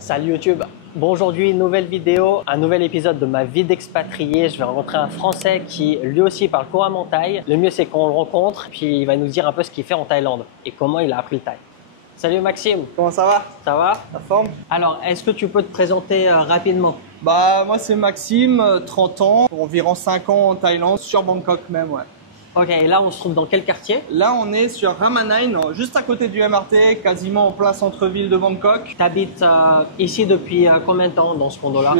Salut YouTube. Bon, aujourd'hui, nouvelle vidéo, un nouvel épisode de ma vie d'expatrié. Je vais rencontrer un Français qui lui aussi parle couramment thaï. Le mieux, c'est qu'on le rencontre, puis il va nous dire un peu ce qu'il fait en Thaïlande et comment il a appris le thaï. Salut Maxime. Comment ça va? Ça va? La forme? Alors, est-ce que tu peux te présenter rapidement? Moi c'est Maxime, 30 ans, environ 5 ans en Thaïlande, sur Bangkok même, ouais. Ok, et là, on se trouve dans quel quartier? Là, on est sur Ramanai, juste à côté du MRT, quasiment en plein centre-ville de Bangkok. Tu habites ici depuis combien de temps dans ce condo-là?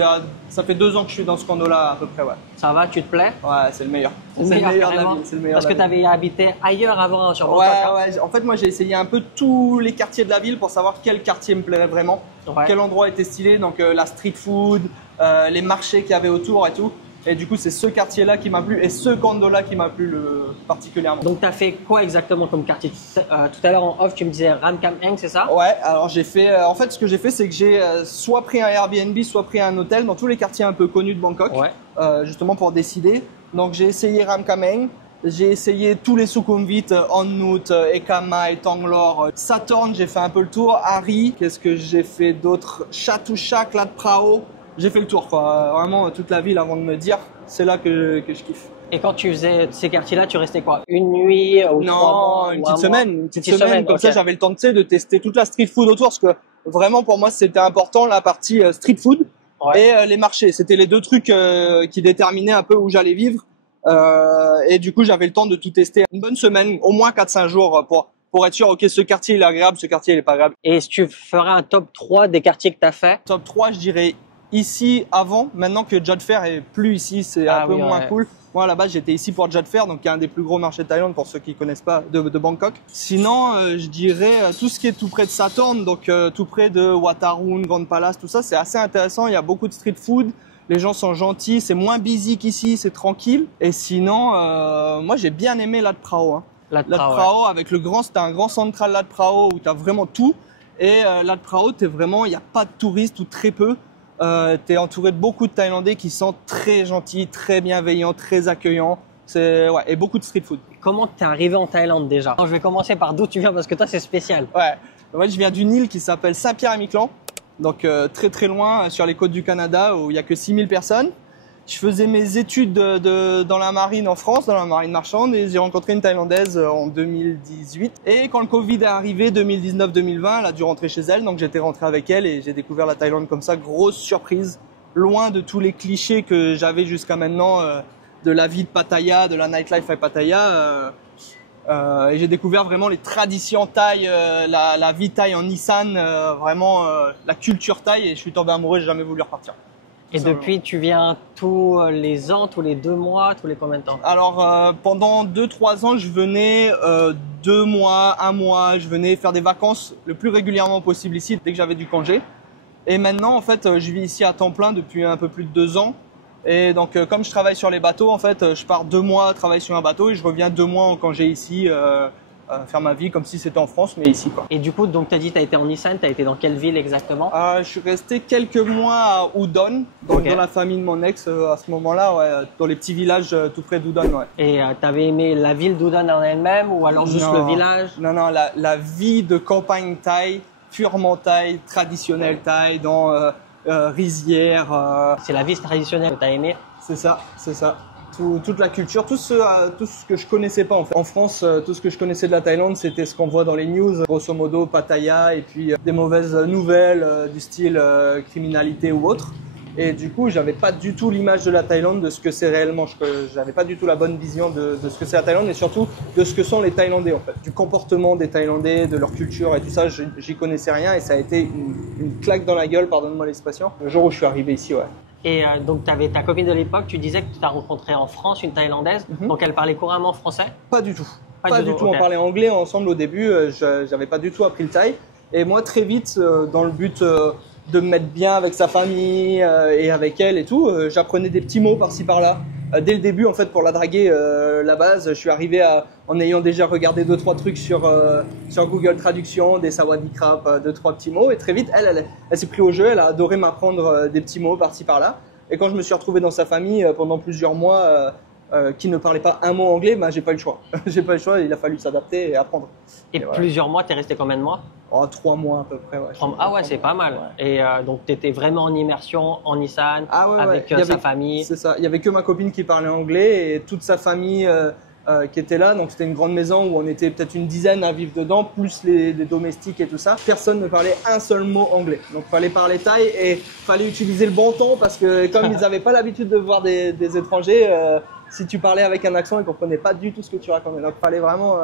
Ça fait 2 ans que je suis dans ce condo-là à peu près, ouais. Ça va, tu te plais? Ouais, c'est le meilleur. C'est le meilleur de la ville, c'est le meilleur. Parce que tu avais habité ailleurs avant sur Bangkok. Ouais. En fait, moi, j'ai essayé un peu tous les quartiers de la ville pour savoir quel quartier me plairait vraiment, quel endroit était stylé, donc la street food, les marchés qu'il y avait autour et tout. Et du coup, c'est ce quartier-là qui m'a plu et ce condo-là qui m'a plu particulièrement. Donc, tu as fait quoi exactement comme quartier? Tout à l'heure en off, tu me disais Ramkam Eng, c'est ça? Ouais, alors j'ai fait. En fait, ce que j'ai fait, c'est que j'ai soit pris un Airbnb, soit pris un hôtel dans tous les quartiers un peu connus de Bangkok, justement pour décider. Donc, j'ai essayé Ramkam Eng. J'ai essayé tous les Sukhumvit, Annut, Eka Mai, Tanglor, Sathorn, j'ai fait un peu le tour. Hari, qu'est-ce que j'ai fait d'autre? Chatuchak, Lat Prao. J'ai fait le tour, quoi. Vraiment toute la ville avant de me dire, c'est là que je kiffe. Et quand tu faisais ces quartiers-là, tu restais quoi? Une nuit ou 3 mois? Une petite semaine. Une petite semaine. Comme ça, j'avais le temps de tester toute la street food autour, parce que vraiment pour moi c'était important la partie street food et les marchés. C'était les deux trucs qui déterminaient un peu où j'allais vivre. Et du coup, j'avais le temps de tout tester. Une bonne semaine, au moins 4-5 jours pour être sûr, ok, ce quartier il est agréable, ce quartier il est pas agréable. Et si tu ferais un top 3 des quartiers que tu as fait? Top 3, je dirais ici avant, maintenant que Jodh Fair est plus ici, c'est un peu moins cool. Moi à la base j'étais ici pour Jodh Fair, donc il y a un des plus gros marchés de Thaïlande pour ceux qui connaissent pas de Bangkok. Sinon je dirais tout ce qui est tout près de Sathorn, donc tout près de Wat Arun, Grand Palace, tout ça c'est assez intéressant, il y a beaucoup de street food. Les gens sont gentils, c'est moins busy qu'ici, c'est tranquille. Et sinon, moi j'ai bien aimé Lat Prao. Hein. Lat Prao avec c'était un grand central Lat Prao où tu as vraiment tout. Et Lat Prao, il n'y a pas de touristes ou très peu. Tu es entouré de beaucoup de Thaïlandais qui sont très gentils, très bienveillants, très accueillants. Et beaucoup de street food. Comment t'es arrivé en Thaïlande déjà? Je vais commencer par d'où tu viens parce que toi c'est spécial. Ouais, moi je viens d'une île qui s'appelle Saint-Pierre-et-Miquelon. Donc très très loin sur les côtes du Canada où il y a que 6000 personnes. Je faisais mes études dans la marine en France, dans la marine marchande, et j'ai rencontré une Thaïlandaise en 2018. Et quand le Covid est arrivé, 2019-2020, elle a dû rentrer chez elle, donc j'étais rentré avec elle et j'ai découvert la Thaïlande comme ça, grosse surprise, loin de tous les clichés que j'avais jusqu'à maintenant de la vie de Pattaya, de la nightlife à Pattaya. Et j'ai découvert vraiment les traditions thaï, la vie thaï en Nissan, vraiment la culture thaï, et je suis tombé amoureux, j'ai jamais voulu repartir. Et depuis, tu viens tous les ans, tous les 2 mois, tous les combien de temps? Alors pendant 2-3 ans, je venais 2 mois, 1 mois, je venais faire des vacances le plus régulièrement possible ici dès que j'avais du congé. Et maintenant, en fait, je vis ici à temps plein depuis un peu plus de 2 ans. Et donc, comme je travaille sur les bateaux, en fait, je pars 2 mois travailler sur un bateau et je reviens 2 mois en congé ici, faire ma vie comme si c'était en France, mais ici, quoi. Et du coup, donc, tu as dit que tu as été en Nissan, tu as été dans quelle ville exactement? Je suis resté quelques mois à Udon, donc dans la famille de mon ex à ce moment-là, dans les petits villages tout près d'Udon. Ouais. Et tu avais aimé la ville d'Udon en elle-même ou alors juste le village? Non, la vie de campagne thaï, purement thaï, traditionnelle thaï, dans rizière. C'est la vie traditionnelle que tu as aimé? C'est ça. Toute la culture, tout ce que je connaissais pas en fait. En France, tout ce que je connaissais de la Thaïlande, c'était ce qu'on voit dans les news, grosso modo Pattaya et puis des mauvaises nouvelles du style criminalité ou autre. Et du coup, j'avais pas du tout l'image de la Thaïlande, de ce que c'est réellement. J'avais pas du tout la bonne vision de ce que c'est la Thaïlande et surtout de ce que sont les Thaïlandais en fait. Du comportement des Thaïlandais, de leur culture et tout ça, j'y connaissais rien et ça a été une claque dans la gueule, pardonne-moi l'expression, le jour où je suis arrivé ici, ouais. Et donc, tu avais ta copine de l'époque, tu disais que tu as rencontré en France une Thaïlandaise, donc elle parlait couramment français? Pas du tout. Pas du tout. On parlait anglais ensemble au début, j'avais pas du tout appris le thaï. Et moi, très vite, dans le but de me mettre bien avec sa famille et avec elle et tout, j'apprenais des petits mots par-ci par-là. Dès le début, en fait, pour la draguer, la base, je suis arrivé en ayant déjà regardé 2-3 trucs sur Google Traduction, des sawadee krap, 2-3 petits mots. Et très vite, elle s'est pris au jeu, elle a adoré m'apprendre des petits mots par-ci par-là. Et quand je me suis retrouvé dans sa famille pendant plusieurs mois, qui ne parlaient pas un mot anglais, bah, j'ai pas eu le choix. J'ai pas eu le choix, il a fallu s'adapter et apprendre. Et voilà. Plusieurs mois, t'es resté combien de mois? 3 mois à peu près. Ouais. Ah ouais, c'est pas mal. Ouais. Et donc, tu étais vraiment en immersion en Nissan avec sa famille. C'est ça. Il y avait que ma copine qui parlait anglais et toute sa famille qui était là. Donc, c'était une grande maison où on était peut-être une dizaine à vivre dedans, plus les domestiques et tout ça. Personne ne parlait un seul mot anglais. Donc, fallait parler thaï et fallait utiliser le bon ton parce que comme ils n'avaient pas l'habitude de voir des étrangers, si tu parlais avec un accent, ils comprenaient pas du tout ce que tu racontais. Donc, fallait vraiment.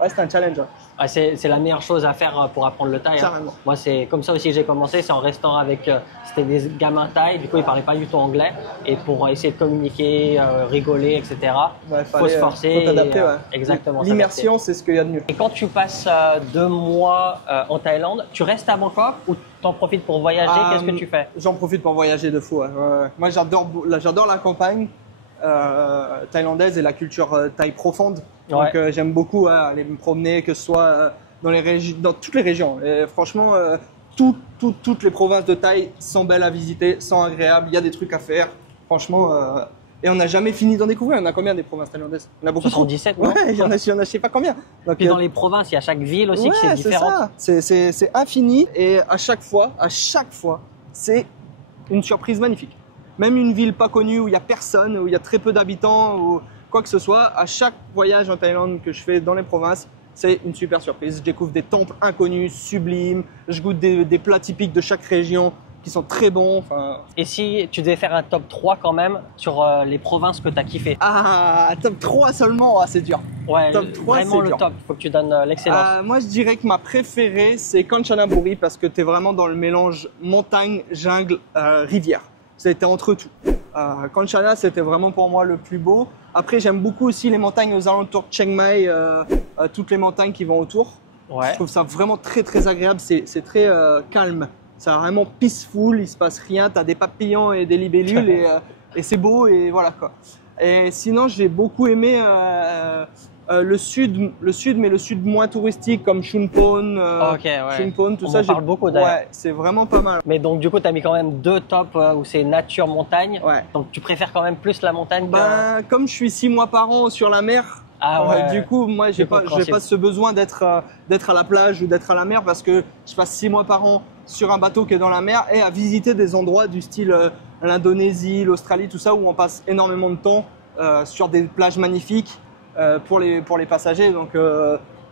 Ouais, c'était un challenge. Ah, c'est la meilleure chose à faire pour apprendre le thaï. Hein. Moi, c'est comme ça aussi que j'ai commencé. C'est en restant avec. C'était des gamins thaï. Du coup, ils parlaient pas du tout anglais. Et pour essayer de communiquer, rigoler, etc. Ouais, faut se forcer. Faut t'adapter. Ouais. Exactement. L'immersion, c'est ce qu'il y a de mieux. Et quand tu passes 2 mois en Thaïlande, tu restes à Bangkok ou t'en profites pour voyager? Qu'est-ce que tu fais? J'en profite pour voyager de fou. Ouais. Moi, j'adore la campagne thaïlandaise et la culture thaï profonde. Donc, j'aime beaucoup aller me promener, que ce soit dans toutes les régions. Et franchement, toutes les provinces de Thaï sont belles à visiter, sont agréables. Il y a des trucs à faire. Franchement, et on n'a jamais fini d'en découvrir. On a combien des provinces thaïlandaises? On a beaucoup. 77, non? Ouais, il y en a, je sais pas combien. Donc, puis dans les provinces, il y a chaque ville aussi qui est différente. C'est infini et à chaque fois, c'est une surprise magnifique. Même une ville pas connue où il y a personne, où il y a très peu d'habitants ou quoi que ce soit, à chaque voyage en Thaïlande que je fais dans les provinces, c'est une super surprise. Je découvre des temples inconnus, sublimes, je goûte des plats typiques de chaque région qui sont très bons. Enfin... Et si tu devais faire un top 3 quand même sur les provinces que tu as kiffé? Ah, top 3 seulement, c'est dur. Ouais, top 3, vraiment le dur. top, faut que tu donnes l'excellence. Moi, je dirais que ma préférée, c'est Kanchanaburi parce que tu es vraiment dans le mélange montagne, jungle, rivière. C'était entre tout. Kanchana, c'était vraiment pour moi le plus beau. Après, j'aime beaucoup aussi les montagnes aux alentours de Chiang Mai, toutes les montagnes qui vont autour. Ouais. Je trouve ça vraiment très très agréable. C'est très calme. C'est vraiment peaceful. Il se passe rien. T'as des papillons et des libellules et c'est beau et voilà quoi. Et sinon, j'ai beaucoup aimé le sud, mais le sud moins touristique comme Chumphon, Chumphon, tout on ça. en parle beaucoup d'ailleurs. Ouais, c'est vraiment pas mal. Mais donc du coup, tu as mis quand même 2 tops où c'est nature, montagne. Ouais. Donc tu préfères quand même plus la montagne Comme je suis 6 mois par an sur la mer, du coup, moi, j'ai pas ce besoin d'être à la plage ou d'être à la mer parce que je passe 6 mois par an sur un bateau qui est dans la mer et à visiter des endroits du style l'Indonésie, l'Australie, tout ça où on passe énormément de temps sur des plages magnifiques. Pour les passagers, donc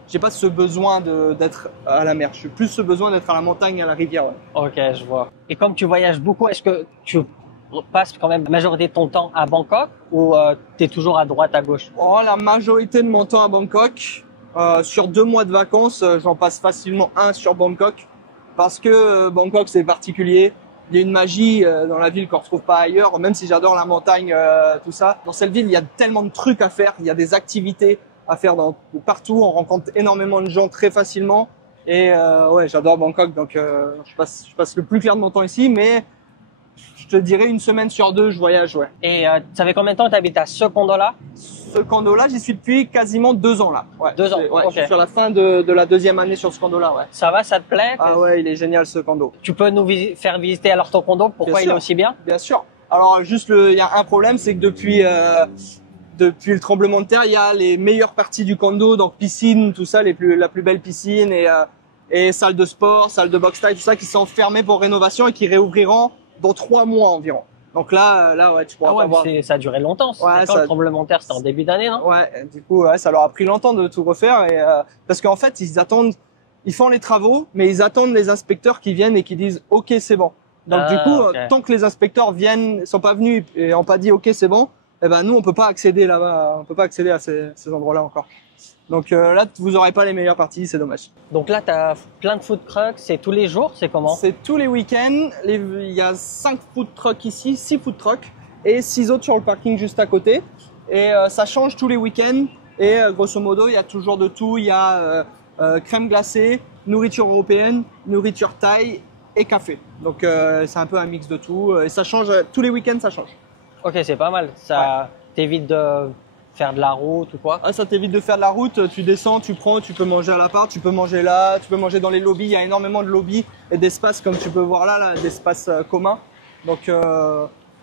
j'ai pas ce besoin d'être à la mer. J'ai plus ce besoin d'être à la montagne et à la rivière. Ouais. Ok, je vois. Et comme tu voyages beaucoup, est-ce que tu passes quand même la majorité de ton temps à Bangkok ou tu es toujours à droite, à gauche? La majorité de mon temps à Bangkok. Sur 2 mois de vacances, j'en passe facilement 1 sur Bangkok parce que Bangkok c'est particulier. Il y a une magie dans la ville qu'on ne retrouve pas ailleurs, même si j'adore la montagne, tout ça. Dans cette ville, il y a tellement de trucs à faire, il y a des activités à faire partout, on rencontre énormément de gens très facilement. Et ouais, j'adore Bangkok, donc je passe le plus clair de mon temps ici, mais je te dirais 1 semaine sur 2, je voyage, ouais. Et ça fait combien de temps que tu habites à ce condo-là? Ce condo-là, j'y suis depuis quasiment 2 ans là. Ouais, 2 ans, ouais, ok. Je suis sur la fin de la 2e année sur ce condo-là, ouais. Ça va, ça te plaît? Ah ouais, il est génial ce condo. Tu peux nous faire visiter alors ton condo? Pourquoi il est aussi bien? Bien sûr. Alors juste, il y a un problème, c'est que depuis le tremblement de terre, il y a les meilleures parties du condo, donc piscine, tout ça, la plus belle piscine et salle de sport, salle de boxe taille, tout ça, qui sont fermées pour rénovation et qui réouvriront dans 3 mois environ. Donc là, ouais, tu pourras pas voir. Ça a duré longtemps. Ouais, le tremblement de terre, c'était en début d'année, non? Ouais, du coup, ouais, ça leur a pris longtemps de tout refaire parce qu'en fait, ils font les travaux, mais ils attendent les inspecteurs qui viennent et qui disent OK, c'est bon. Donc du coup, tant que les inspecteurs sont pas venus et ont pas dit OK, c'est bon, eh ben nous on peut pas accéder là-bas, on peut pas accéder à ces endroits-là encore. Donc là, vous aurez pas les meilleures parties, c'est dommage. Donc là, tu as plein de food trucks, c'est tous les jours, c'est comment? C'est tous les week-ends, il y a 5 food trucks ici, 6 food trucks et 6 autres sur le parking juste à côté. Et ça change tous les week-ends et grosso modo, il y a toujours de tout, il y a crème glacée, nourriture européenne, nourriture thaï et café. Donc c'est un peu un mix de tout et ça change, tous les week-ends ça change. Ok, c'est pas mal, ça t'évite de faire de la route ou quoi? Ça t'évite de faire de la route, tu descends, tu peux manger à l'appart, tu peux manger là, tu peux manger dans les lobbies, il y a énormément de lobbies et d'espaces comme tu peux voir là d'espaces communs. Donc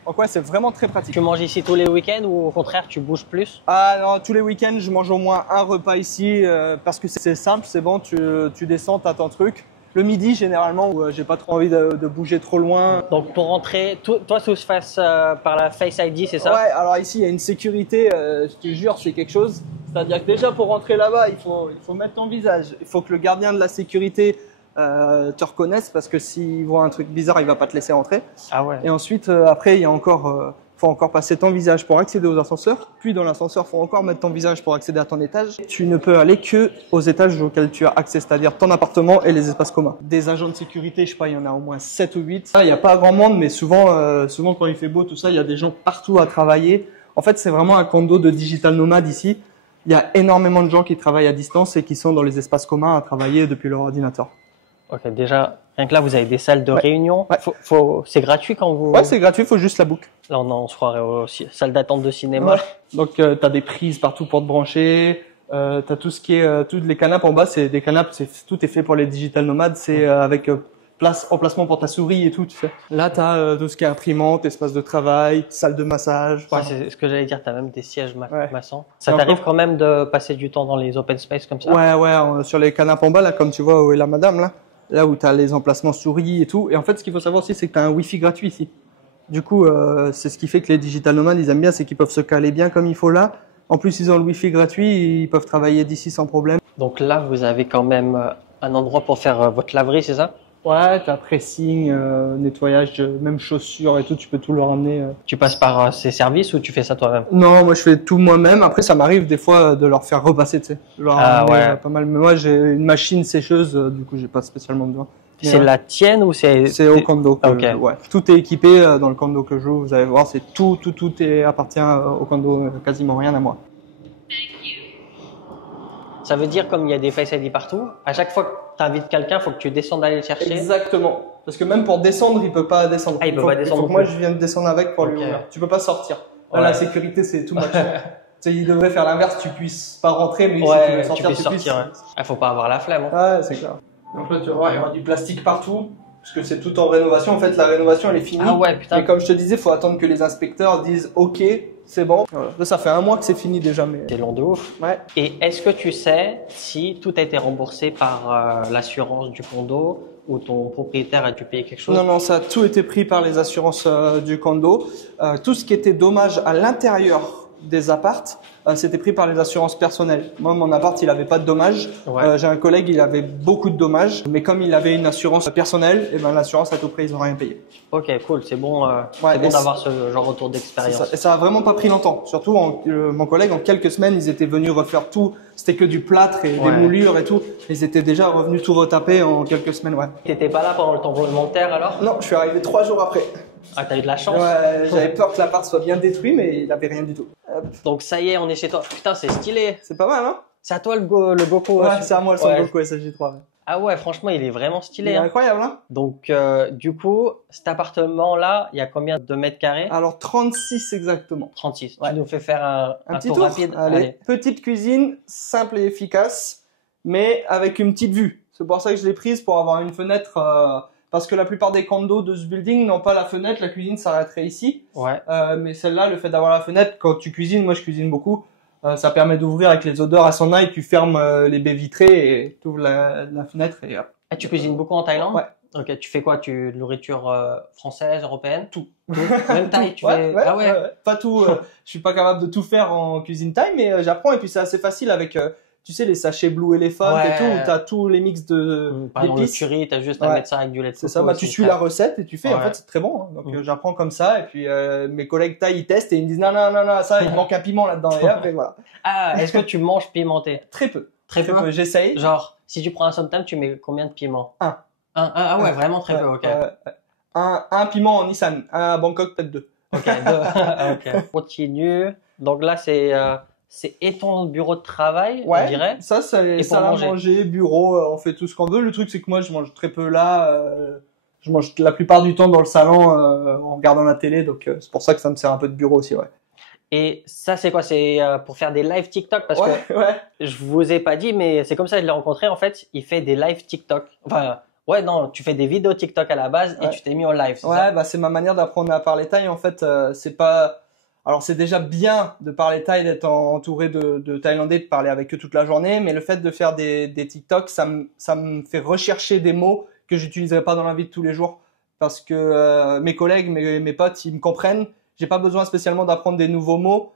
Donc ouais, c'est vraiment très pratique. Tu manges ici tous les week-ends ou au contraire tu bouges plus? Ah non, tous les week-ends, je mange au moins un repas ici parce que c'est simple, c'est bon, tu descends, t'as ton truc. Le midi, généralement, où j'ai pas trop envie de bouger trop loin. Donc pour rentrer, toi tout se passe par la Face ID, c'est ça? Ouais, alors ici, il y a une sécurité, je te jure, c'est quelque chose. C'est-à-dire que déjà, pour rentrer là-bas, il faut mettre ton visage. Il faut que le gardien de la sécurité te reconnaisse parce que s'il voit un truc bizarre, il va pas te laisser rentrer. Ah ouais. Et ensuite, après, il y a encore... faut encore passer ton visage pour accéder aux ascenseurs. Puis dans l'ascenseur, faut encore mettre ton visage pour accéder à ton étage. Tu ne peux aller que aux étages auxquels tu as accès, c'est-à-dire ton appartement et les espaces communs. Des agents de sécurité, je sais pas, il y en a au moins 7 ou 8. Il n'y a pas grand monde, mais souvent quand il fait beau, tout ça, il y a des gens partout à travailler. En fait, c'est vraiment un condo de digital nomade ici. Il y a énormément de gens qui travaillent à distance et qui sont dans les espaces communs à travailler depuis leur ordinateur. Ok, déjà, rien que là, vous avez des salles de réunion. Ouais. C'est gratuit quand vous... Ouais, c'est gratuit, il faut juste la book. Là, on se croirait aux salles d'attente de cinéma. Ouais. Donc, tu as des prises partout pour te brancher. Tu as tout ce qui est... toutes les canapes en bas, c'est des canapes, tout est fait pour les digital nomades. C'est avec emplacement pour ta souris et tout, tu sais. Là, tu as tout ce qui est imprimante, espace de travail, salle de massage. Ouais, c'est ce que j'allais dire, tu as même des sièges maçons. Ça Et t'arrive encore... quand même de passer du temps dans les open space comme ça? Ouais, sur les canapes en bas, là, comme tu vois où est la madame, là où tu as les emplacements souris et tout. Et en fait, ce qu'il faut savoir aussi, c'est que tu as un Wi-Fi gratuit ici. Du coup, c'est ce qui fait que les digital nomades, ils aiment bien, c'est qu'ils peuvent se caler bien comme il faut là. En plus, ils ont le Wi-Fi gratuit, ils peuvent travailler d'ici sans problème. Donc là, vous avez quand même un endroit pour faire votre laverie, c'est ça? Ouais, t'as pressing, nettoyage, même chaussures et tout, tu peux tout leur ramener. Tu passes par ces services ou tu fais ça toi-même? Non, moi je fais tout moi-même. Après, ça m'arrive des fois de leur faire repasser, tu sais. Leur ramener, pas mal. Mais moi, j'ai une machine sécheuse, du coup, j'ai pas spécialement besoin. C'est la tienne ou c'est au condo que okay. Ouais. Tout est équipé dans le condo que je joue. Vous allez voir, c'est tout appartient au condo, quasiment rien à moi. Ça veut dire comme il y a des Face ID partout, à chaque fois que tu invites quelqu'un, il faut que tu descendes aller le chercher. Exactement. Parce que même pour descendre, il peut pas descendre. Ah, il peut pas descendre. Il faut que moi je vienne descendre avec pour lui ouvrir. Tu peux pas sortir. Là, la sécurité, c'est tout much. Tu sais, il devrait faire l'inverse, tu puisses pas rentrer, mais si tu veux sortir, Il faut pas avoir la flemme. Ouais, c'est clair. Donc là, tu vois, il y aura du plastique partout. Parce que c'est tout en rénovation. En fait, la rénovation, elle est finie. Ah ouais, putain. Mais comme je te disais, il faut attendre que les inspecteurs disent OK, c'est bon. Voilà. Là, ça fait un mois que c'est fini déjà. Mais... C'est long de ouf. Ouais. Et est-ce que tu sais si tout a été remboursé par l'assurance du condo ou ton propriétaire a dû payer quelque chose? Non, ça a tout été pris par les assurances du condo. Tout ce qui était dommage à l'intérieur des appartes, c'était pris par les assurances personnelles. Moi, mon appart, il avait pas de dommages. Ouais. J'ai un collègue, il avait beaucoup de dommages, mais comme il avait une assurance personnelle, et ben l'assurance à tout prix, ils ont rien payé. Ok, cool, c'est bon, c'est bon d'avoir ce genre de retour d'expérience. Et ça a vraiment pas pris longtemps. Surtout, mon collègue, en quelques semaines, ils étaient venus refaire tout. C'était que du plâtre et des moulures et tout. Ils étaient déjà revenus tout retaper en quelques semaines, ouais. T'étais pas là pendant le tremblement de terre alors? Non, je suis arrivé 3 jours après. Ah, t'as eu de la chance. Ouais, j'avais peur que l'appart soit bien détruit, mais il avait rien du tout. Donc ça y est, on est chez toi. Putain, c'est stylé. C'est pas mal, hein? C'est à toi le GoPro. Ouais, c'est à moi le son GoPro SSJ3. Ah ouais, franchement, il est vraiment stylé. Il est incroyable, hein? Donc, du coup, cet appartement-là, il y a combien de mètres carrés? Alors, 36 exactement. 36. Ouais. Tu nous fais faire un petit tour rapide. Allez. Petite cuisine, simple et efficace, mais avec une petite vue. C'est pour ça que je l'ai prise, pour avoir une fenêtre... parce que la plupart des condos de ce building n'ont pas la fenêtre, la cuisine s'arrêterait ici. Ouais. Mais celle-là, le fait d'avoir la fenêtre, quand tu cuisines, moi je cuisine beaucoup, ça permet d'ouvrir avec les odeurs à son œil, tu fermes les baies vitrées et tu ouvres la fenêtre et hop. Ah, tu cuisines beaucoup en Thaïlande? Ouais. Ok, tu fais quoi? De nourriture française, européenne? Tout. Même taille, tu fais... Ah ouais. Pas tout, je suis pas capable de tout faire en cuisine thaï, mais j'apprends et puis c'est assez facile avec... tu sais, les sachets Blue Elephant et tout, où t'as tous les mix de par exemple, le curry, t'as juste à mettre ça avec du lait de coco. C'est ça, tu suis la recette et tu fais, en fait, c'est très bon. Hein. Donc, j'apprends comme ça, et puis mes collègues taille, ils testent et ils me disent, non, ça, il manque un piment là-dedans, et après, voilà. Ah, est-ce que tu manges pimenté? Très peu. Très peu. J'essaye. Genre, si tu prends un somtam, tu mets combien de piments? Un. Ah ouais, vraiment très peu, ok. Un piment en Nissan, un à Bangkok, peut-être 2. Ok, 2. Ok. Continue. Donc là, c'est ton bureau de travail, on dirait. Ça, c'est salle à manger, bureau, on fait tout ce qu'on veut. Le truc, c'est que moi, je mange très peu là. Je mange la plupart du temps dans le salon en regardant la télé, donc c'est pour ça que ça me sert un peu de bureau aussi, ouais. Et ça, c'est quoi? C'est pour faire des lives TikTok? Parce que je vous ai pas dit, mais c'est comme ça que je l'ai rencontré. En fait, il fait des lives TikTok. Enfin, Ouais, non, tu fais des vidéos TikTok à la base et tu t'es mis en live, c'est ça? Ouais, c'est ma manière d'apprendre à parler thaï. En fait, c'est pas... Alors, c'est déjà bien de parler thaï, d'être entouré de Thaïlandais, de parler avec eux toute la journée. Mais le fait de faire des TikTok, ça me fait rechercher des mots que j'utiliserai pas dans la vie de tous les jours. Parce que mes collègues, mes potes, ils me comprennent. J'ai pas besoin spécialement d'apprendre des nouveaux mots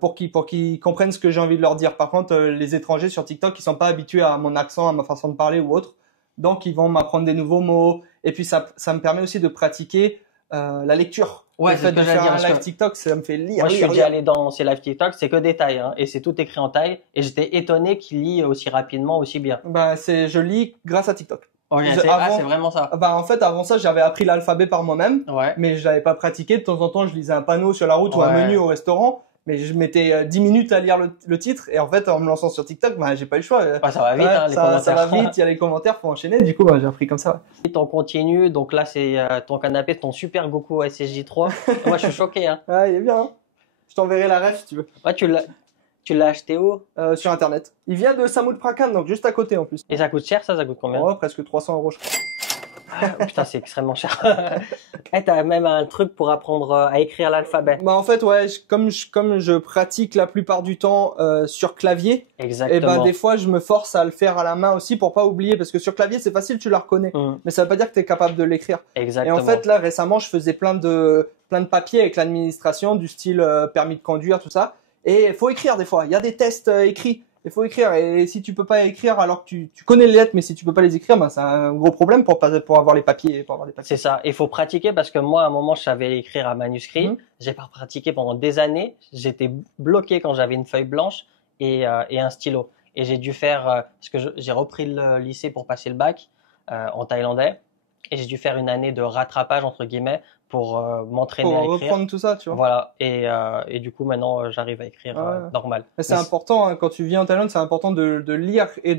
pour qu'ils comprennent ce que j'ai envie de leur dire. Par contre, les étrangers sur TikTok, ils sont pas habitués à mon accent, à ma façon de parler ou autre. Donc, ils vont m'apprendre des nouveaux mots. Et puis, ça me permet aussi de pratiquer la lecture. Ouais, le fait de faire un live TikTok, ça me fait lire. Moi, je suis déjà allé dans ces live TikTok, c'est que des thaïs, hein, et c'est tout écrit en thaï. Et j'étais étonné qu'ils lisent aussi rapidement, aussi bien. Je lis grâce à TikTok. Okay, c'est vraiment ça. En fait, avant ça, j'avais appris l'alphabet par moi-même, mais je l'avais pas pratiqué. De temps en temps, je lisais un panneau sur la route ou un menu au restaurant. Mais je mettais 10 minutes à lire le titre et en fait en me lançant sur TikTok, j'ai pas eu le choix. Ça va vite, les commentaires. Ça va vite, il y a les commentaires, faut enchaîner. Du coup, j'ai appris comme ça. On continue, donc là c'est ton canapé, ton Super Goku SSJ3. Moi je suis choqué. Hein. Ouais, il est bien. Hein. Je t'enverrai la ref si tu veux. Ouais, tu l'as acheté où? Sur internet. Il vient de Samut Prakan, donc juste à côté en plus. Et ça coûte cher, ça coûte combien? Oh, presque 300 € je crois. Putain, c'est extrêmement cher. T'as même un truc pour apprendre à écrire l'alphabet. En fait, ouais, comme je pratique la plupart du temps sur clavier, exactement. Et des fois, je me force à le faire à la main aussi pour pas oublier, parce que sur clavier, c'est facile, tu la reconnais. Mais ça veut pas dire que tu es capable de l'écrire. Exactement. Et en fait, là, récemment, je faisais plein de papiers avec l'administration, du style permis de conduire, tout ça. Et il faut écrire des fois. Il y a des tests écrits. Il faut écrire, et si tu peux pas écrire alors que tu connais les lettres, mais si tu peux pas les écrire, c'est un gros problème pour avoir les papiers. C'est ça. Il faut pratiquer parce que moi, à un moment, je savais écrire à manuscrit. J'ai pas pratiqué pendant des années. J'étais bloqué quand j'avais une feuille blanche et un stylo. Et j'ai dû faire parce que j'ai repris le lycée pour passer le bac en thaïlandais. Et j'ai dû faire une année de rattrapage entre guillemets pour m'entraîner à écrire. Pour reprendre tout ça, tu vois. Voilà. Et du coup maintenant j'arrive à écrire normal. C'est important hein, quand tu vis en Thaïlande, c'est important de lire et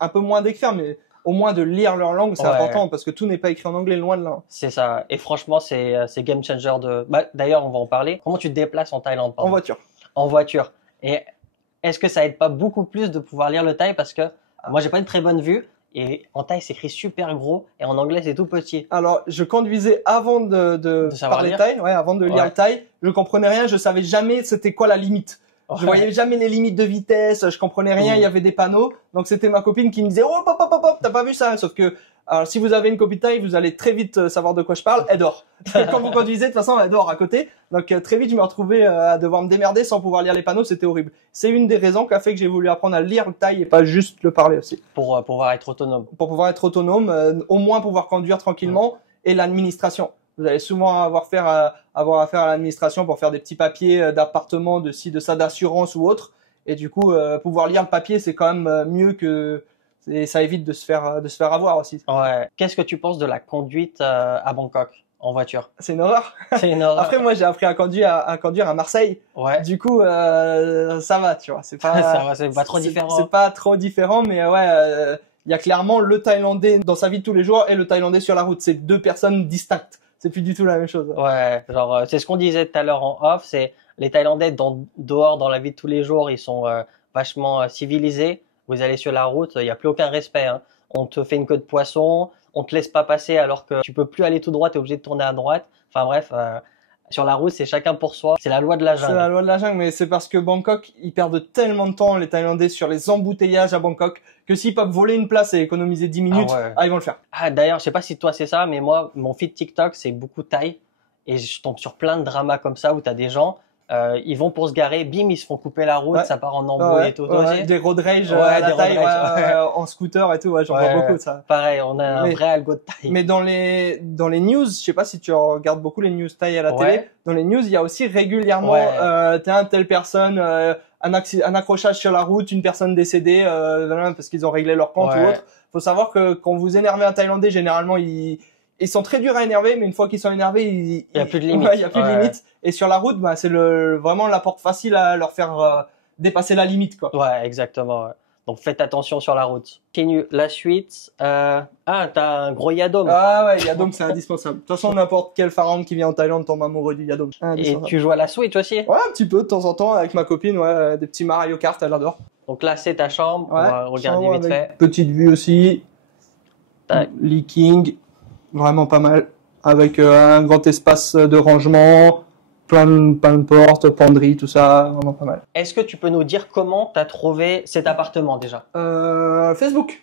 un peu moins d'écrire, mais au moins de lire leur langue, c'est important parce que tout n'est pas écrit en anglais, loin de là. C'est ça. Et franchement, c'est game changer de. D'ailleurs, on va en parler. Comment tu te déplaces en Thaïlande? En voiture. En voiture. Et est-ce que ça aide pas beaucoup plus de pouvoir lire le thaï parce que moi j'ai pas une très bonne vue. Et en thaï, c'est écrit super gros et en anglais, c'est tout petit. Alors, je conduisais avant de parler thaï, avant de lire le thaï. Je comprenais rien, je savais jamais c'était quoi la limite. Je voyais jamais les limites de vitesse, je comprenais rien, il y avait des panneaux. Donc, c'était ma copine qui me disait « Oh, pop, t'as pas vu ça ?» Sauf que, alors, si vous avez une copine thaï, vous allez très vite savoir de quoi je parle. Elle dort. Quand vous conduisez, de toute façon, elle dort à côté. Donc, très vite, je me retrouvais à devoir me démerder sans pouvoir lire les panneaux. C'était horrible. C'est une des raisons qui a fait que j'ai voulu apprendre à lire le thaï et pas juste le parler aussi. Pour pouvoir être autonome. Pour pouvoir être autonome, au moins pouvoir conduire tranquillement. Et l'administration. Vous allez souvent avoir affaire à l'administration pour faire des petits papiers d'appartement, de ci, de ça, d'assurance ou autre. Et du coup, pouvoir lire le papier, c'est quand même mieux que... Et ça évite de se faire avoir aussi. Ouais. Qu'est-ce que tu penses de la conduite à Bangkok en voiture? C'est une horreur. C'est une horreur. Après, moi, j'ai appris à conduire à Marseille. Ouais. Du coup, ça va, tu vois. C'est pas, ça va, c'est pas trop différent. C'est pas trop différent, mais ouais, il y a clairement le Thaïlandais dans sa vie de tous les jours et le Thaïlandais sur la route. C'est deux personnes distinctes. C'est plus du tout la même chose. Ouais. Genre, c'est ce qu'on disait tout à l'heure en off. C'est les Thaïlandais dehors dans la vie de tous les jours, ils sont vachement civilisés. Vous allez sur la route, il n'y a plus aucun respect. Hein. On te fait une queue de poisson, on te laisse pas passer alors que tu peux plus aller tout droit, tu es obligé de tourner à droite. Enfin bref, sur la route, c'est chacun pour soi. C'est la loi de la jungle. C'est la loi de la jungle, mais c'est parce que Bangkok, ils perdent tellement de temps, les Thaïlandais, sur les embouteillages à Bangkok, que s'ils peuvent voler une place et économiser 10 minutes, ils vont le faire. D'ailleurs, je sais pas si toi c'est ça, mais moi, mon feed TikTok, c'est beaucoup thaï. Et je tombe sur plein de dramas comme ça où tu as des gens... ils vont pour se garer, bim, ils se font couper la route, ça part en embrouille et tout. Des road rage à la taille, en scooter et tout, j'en vois beaucoup de ça. Pareil, on a un vrai algo de taille. Mais dans les news, je sais pas si tu regardes beaucoup les news taille à la télé, dans les news, il y a aussi régulièrement telle personne, un accrochage sur la route, une personne décédée parce qu'ils ont réglé leur compte ou autre. Faut savoir que quand vous énervez un Thaïlandais, généralement ils sont très durs à énerver, mais une fois qu'ils sont énervés, il y a plus de limite. Il y a plus de limite. Et sur la route, c'est vraiment la porte facile à leur faire dépasser la limite, quoi. Ouais, exactement. Ouais. Donc faites attention sur la route. Continue la suite. T'as un gros Yadom. Ah ouais, Yadom, c'est indispensable. De toute façon, n'importe quel pharaon qui vient en Thaïlande tombe amoureux du Yadom. Et tu joues à la Switch aussi? Ouais, un petit peu de temps en temps avec ma copine, des petits Mario Kart, elle adore. Donc là, c'est ta chambre. On va regarder vite fait. Petite vue aussi. Leaking, vraiment pas mal. Avec un grand espace de rangement, plein de portes, penderies, tout ça, vraiment pas mal. Est-ce que tu peux nous dire comment tu as trouvé cet appartement déjà? Facebook.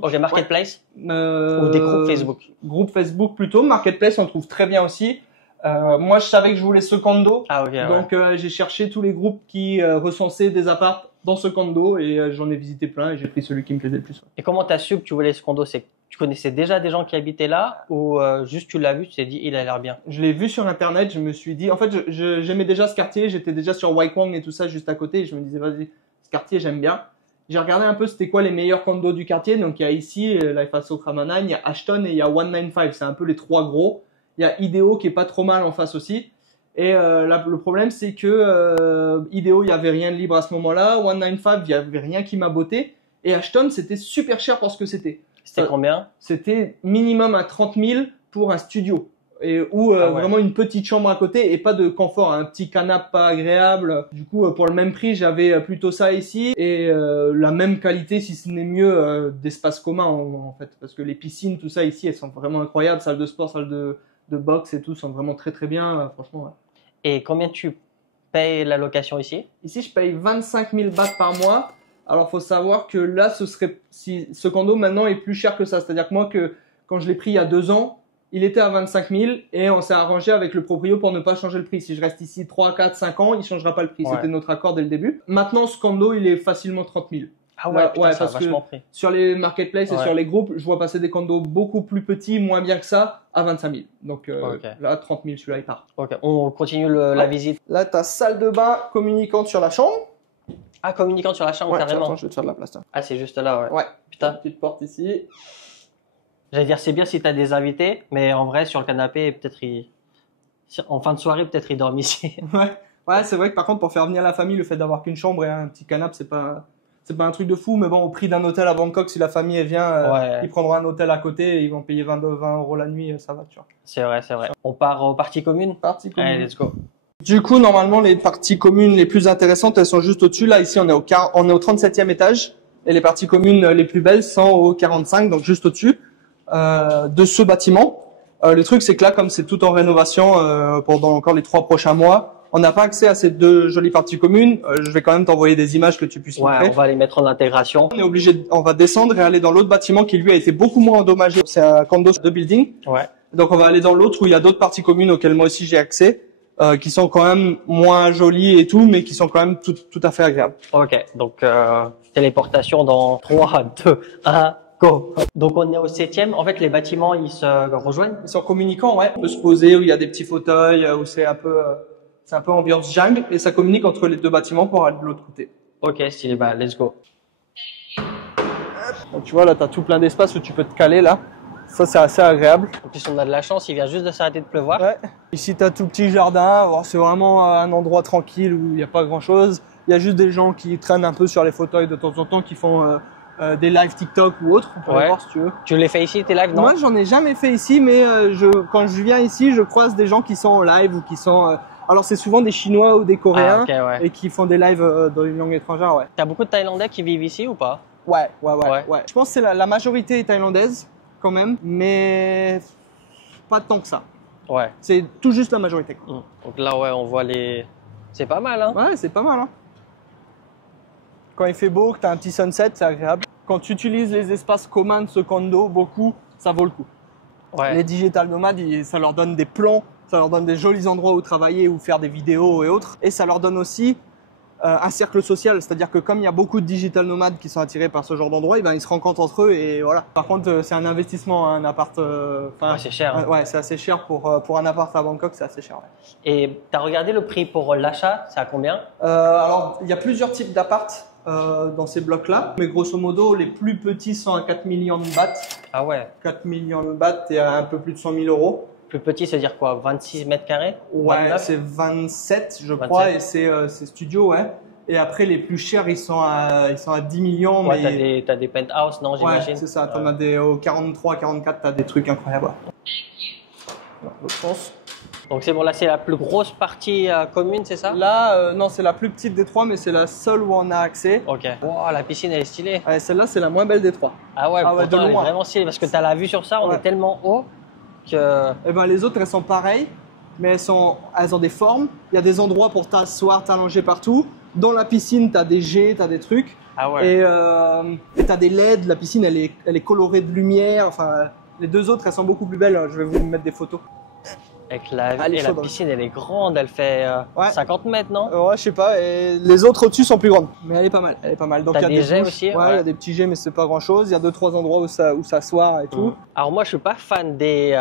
Ok, Marketplace ou des groupes Facebook? Groupe Facebook plutôt, Marketplace on trouve très bien aussi. Moi je savais que je voulais ce condo, donc j'ai cherché tous les groupes qui recensaient des apparts dans ce condo et j'en ai visité plein et j'ai pris celui qui me plaisait le plus. Et comment tu as su que tu voulais ce condo? C'est que tu connaissais déjà des gens qui habitaient là ou juste tu l'as vu, tu t'es dit il a l'air bien? Je l'ai vu sur internet, je me suis dit, en fait j'aimais déjà ce quartier, j'étais déjà sur Waikwang et tout ça juste à côté et je me disais vas-y, ce quartier j'aime bien. J'ai regardé un peu c'était quoi les meilleurs condos du quartier, donc il y a ici Life Asso Kramanan, il y a Ashton et il y a 195, c'est un peu les trois gros. Il y a Ideo qui est pas trop mal en face aussi. Et là, le problème c'est que Ideo il y avait rien de libre à ce moment-là, 195 il y avait rien qui m'a botté et Ashton c'était super cher pour ce que c'était. C'était combien? C'était minimum à 30 000 pour un studio. Ou vraiment une petite chambre à côté et pas de confort, un petit canapé pas agréable. Du coup, pour le même prix, j'avais plutôt ça ici et la même qualité, si ce n'est mieux, d'espace commun en fait. Parce que les piscines, tout ça ici, elles sont vraiment incroyables. Salle de sport, salle de boxe et tout sont vraiment très très bien, franchement. Ouais. Et combien tu payes la location ici? Ici, je paye 25 000 bahts par mois. Alors, faut savoir que là, si ce condo maintenant est plus cher que ça. C'est-à-dire que moi, quand je l'ai pris il y a 2 ans, il était à 25 000 et on s'est arrangé avec le proprio pour ne pas changer le prix. Si je reste ici 3, 4, 5 ans, il changera pas le prix. C'était notre accord dès le début. Maintenant, ce condo, il est facilement 30 000. Ah ouais, putain, ça a parce que vachement pris. sur les marketplaces et sur les groupes, je vois passer des condos beaucoup plus petits, moins bien que ça, à 25 000. Donc là, 30 000, celui-là, il part. Ok, on continue la visite. Là, tu as salle de bain communicante sur la chambre. Ah, communicante sur la chambre, carrément. Attends, je vais te faire de la place. Là. Ah, c'est juste là, ouais. Ouais. Putain. Petite porte ici. J'allais dire, c'est bien si tu as des invités, mais en vrai, sur le canapé, peut-être en fin de soirée, peut-être ils dorment ici. Ouais, c'est vrai que par contre, pour faire venir la famille, le fait d'avoir qu'une chambre et un petit canapé, c'est pas un truc de fou. Mais bon, au prix d'un hôtel à Bangkok, si la famille elle vient, ils prendront un hôtel à côté et ils vont payer 20 € la nuit, ça va, tu vois. C'est vrai, c'est vrai. On part aux parties communes? Parties communes. Allez, let's go. Du coup, normalement, les parties communes les plus intéressantes, elles sont juste au-dessus. Là, ici, on est au 37e étage. Et les parties communes les plus belles sont au 45, donc juste au-dessus de ce bâtiment. Le truc, c'est que là, comme c'est tout en rénovation pendant encore les 3 prochains mois, on n'a pas accès à ces 2 jolies parties communes. Je vais quand même t'envoyer des images que tu puisses montrer. On va les mettre en intégration. On va descendre et aller dans l'autre bâtiment qui, lui, a été beaucoup moins endommagé. C'est un condo de building. Ouais. Donc, on va aller dans l'autre où il y a d'autres parties communes auxquelles moi aussi j'ai accès. Qui sont quand même moins jolies et tout, mais qui sont quand même tout à fait agréables. Ok, donc téléportation dans 3, 2, 1, go. Donc on est au 7e. En fait, les bâtiments, ils se rejoignent? Ils sont communicants, ouais. On peut se poser où il y a des petits fauteuils, où c'est un peu ambiance jungle, et ça communique entre les 2 bâtiments pour aller de l'autre côté. Ok, stylé, bah let's go. Donc tu vois, là, tu as tout plein d'espace où tu peux te caler, là. Ça, c'est assez agréable. En plus, on a de la chance, il vient juste de s'arrêter de pleuvoir. Ouais. Ici, tu as tout petit jardin. C'est vraiment un endroit tranquille où il n'y a pas grand-chose. Il y a juste des gens qui traînent un peu sur les fauteuils de temps en temps, qui font des lives TikTok ou autres. On peut aller voir si tu veux. Tu les fais ici, tes lives, non? Moi, j'en ai jamais fait ici, mais quand je viens ici, je croise des gens qui sont en live ou qui sont... alors, c'est souvent des Chinois ou des Coréens et qui font des lives dans une langue étrangère, ouais. T'as beaucoup de Thaïlandais qui vivent ici ou pas? Ouais. Je pense que c'est la majorité est thaïlandaise. Quand même, mais pas tant que ça. Ouais. C'est tout juste la majorité. Quoi. Donc là, ouais, on voit les... C'est pas mal, hein? Ouais, c'est pas mal, hein. Quand il fait beau, que tu as un petit sunset, c'est agréable. Quand tu utilises les espaces communs de ce condo, beaucoup, ça vaut le coup. Ouais. Les digital nomades, ça leur donne des plans, ça leur donne des jolis endroits où travailler, où faire des vidéos et autres. Et ça leur donne aussi un cercle social, c'est-à-dire que comme il y a beaucoup de digital nomades qui sont attirés par ce genre d'endroit, ils se rencontrent entre eux et voilà. Par contre, c'est un investissement, un appart. C'est cher. Hein. Ouais, c'est assez cher pour un appart à Bangkok, c'est assez cher. Ouais. Et tu as regardé le prix pour l'achat, c'est à combien? Alors, il y a plusieurs types d'apparts dans ces blocs-là, mais grosso modo, les plus petits sont à 4 millions de bahts. Ah ouais. 4 millions de bahts et à un peu plus de 100 000 euros. Plus petit, c'est-à-dire quoi? 26 mètres carrés? Ouais, c'est 27, je crois, et c'est studio, ouais. Et après, les plus chers, ils sont à 10 millions. Ouais, mais... t'as des penthouse, non, j'imagine? Ouais, c'est ça. T'en as des au 43, 44, t'as des trucs incroyables. L'autre sens. Donc c'est bon, là c'est la plus grosse partie commune, c'est ça? Là, non, c'est la plus petite des trois, mais c'est la seule où on a accès. Ok. Wow, la piscine elle est stylée. Ouais, celle-là, c'est la moins belle des trois. Ah ouais, de pourtant elle est loin. vraiment stylée parce que tu as la vue sur ça, on est tellement haut que… Eh ben, les autres, elles sont pareilles, mais elles ont des formes. Il y a des endroits pour t'asseoir, t'allonger partout. Dans la piscine, tu as des jets, tu as des trucs. Ah ouais. Et tu as des LED. La piscine, elle est colorée de lumière. Enfin, les deux autres, elles sont beaucoup plus belles. Je vais vous mettre des photos. Avec la piscine, elle est grande, elle fait 50 mètres, non? Ouais, je sais pas. Et les autres au-dessus sont plus grandes. Mais elle est pas mal. Elle est pas mal. Donc, t'as il y a des jets douches. aussi? Ouais, il y a des petits jets, mais c'est pas grand-chose. Il y a 2-3 endroits où s'asseoir et tout. Alors moi, je suis pas fan des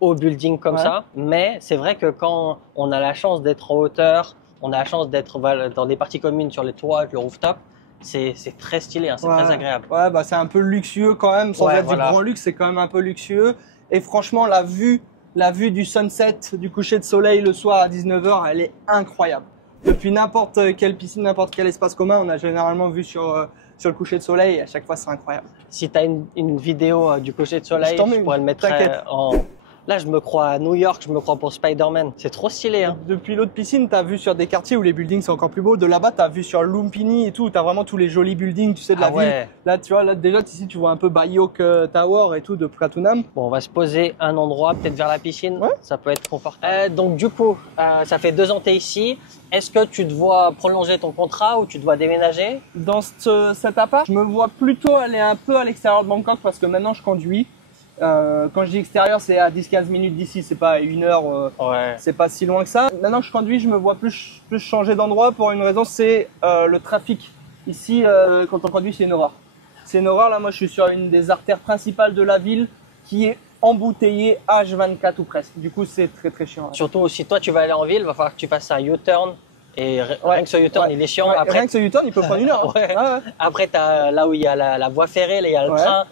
hauts buildings comme ça, mais c'est vrai que quand on a la chance d'être en hauteur, on a la chance d'être dans des parties communes sur les toits, le rooftop, c'est très stylé, hein, c'est très agréable. Ouais, bah c'est un peu luxueux quand même, sans être du grand luxe, c'est quand même un peu luxueux. Et franchement, la vue du sunset, du coucher de soleil le soir à 19h, elle est incroyable. Depuis n'importe quelle piscine, n'importe quel espace commun, on a généralement vu sur le coucher de soleil, et à chaque fois c'est incroyable. Si tu as une vidéo du coucher de soleil, je pourrais le mettre en… Là, je me crois à New York, je me crois pour Spider-Man. C'est trop stylé, hein. Depuis l'autre piscine, t'as vu sur des quartiers où les buildings sont encore plus beaux. De là-bas, t'as vu sur Lumpini et tout, t'as vraiment tous les jolis buildings, tu sais, de la ville. Là, tu vois, là, déjà, ici, tu vois un peu Bayok Tower et tout de Pratunam. Bon, on va se poser un endroit, peut-être vers la piscine. Ouais. Ça peut être confortable. Donc, du coup, ça fait 2 ans que t'es ici. Est-ce que tu te vois prolonger ton contrat ou tu dois déménager? Dans cet appart, je me vois plutôt aller un peu à l'extérieur de Bangkok parce que maintenant, je conduis. Quand je dis extérieur, c'est à 10-15 minutes d'ici, c'est pas à 1 heure, c'est pas si loin que ça. Maintenant que je conduis, je me vois plus changer d'endroit pour une raison, c'est le trafic. Ici, quand on conduit, c'est une horreur. C'est une horreur, là, moi je suis sur une des artères principales de la ville qui est embouteillée H24 ou presque. Du coup, c'est très très chiant. Surtout, si toi tu vas aller en ville, il va falloir que tu fasses un U-turn. Et rien que ce U-turn, il est chiant. Après, rien que ce U-turn, il peut prendre 1 heure. Hein. Après, t'as là où il y a la voie ferrée, là, il y a le train.